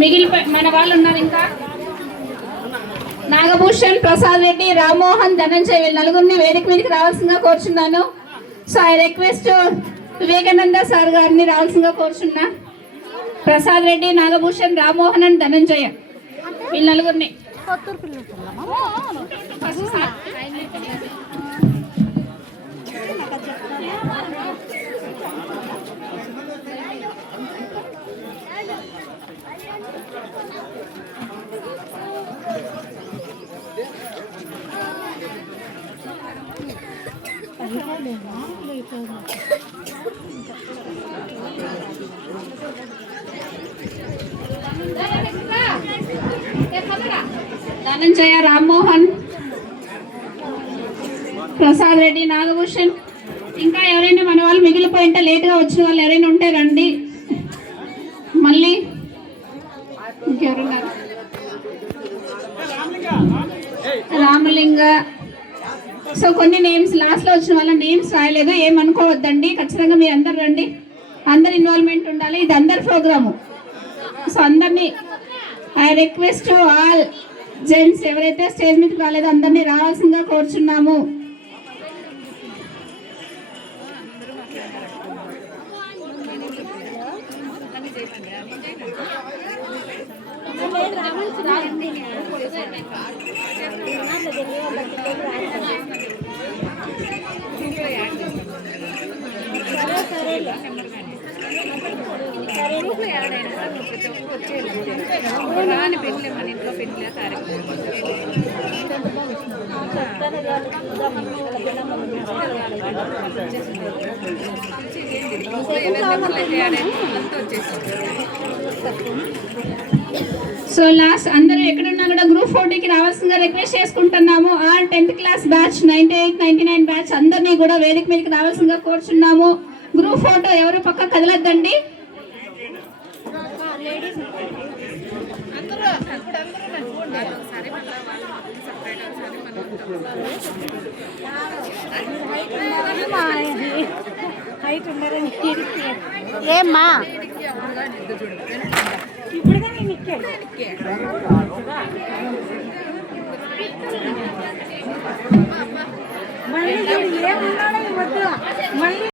మిగిలిపోయి మన వాళ్ళు ఉన్నారు ఇంకా నాగభూషణ్, ప్రసాద్ రెడ్డి, రామ్మోహన్, ధనంజయ్ వీళ్ళ నలుగురిని వేదిక మీదకి రావాల్సిందిగా కోరుచున్నాను. So I request Vivekananda sir గారిని రావాల్సిందిగా కోరుచున్నా. ప్రసాద్ రెడ్డి, నాగభూషణ్, రామ్మోహన్ అండ్ ధనంజయ వీళ్ళ నలుగురిని. ధనంజయ, రామ్మోహన్, ప్రసాద్ రెడ్డి, నాగభూషణ్ ఇంకా ఎవరైనా మన వాళ్ళు మిగిలిపోయింటే లేట్గా వచ్చిన వాళ్ళు ఎవరైనా ఉంటే రండి. మళ్ళీ ఇంకెవరున్నారు? రామలింగ. సో కొన్ని నేమ్స్ లాస్ట్లో వచ్చిన వాళ్ళ నేమ్స్ రాయలేదు, ఏమనుకోవద్దండి. ఖచ్చితంగా మీరు అందరు రండి, అందరు ఇన్వాల్వ్మెంట్ ఉండాలి. ఇది అందరి ప్రోగ్రాము. సో అందరినీ ఐ రిక్వెస్ట్ ఆల్ జెంట్స్ ఎవరైతే స్టేజ్ మీదకి రాలేదో అందరినీ రావాల్సిందిగా కోరుచున్నాము. సో లాస్ట్ అందరూ ఎక్కడున్నా కూడా గ్రూప్ ఫోటోకి రావాల్సిందిగా రిక్వెస్ట్ చేసుకుంటున్నాము. All 10th class batch 98, 99 batch అందరినీ కూడా వేదిక మీదకి రావాల్సిందిగా కోరుచున్నాము. గ్రూప్ ఫోటో ఎవరు పక్క కదలద్దండి. ఏమ్మా ఇప్పుడు మళ్ళీ ఏమున్నాడో వద్దు మళ్ళీ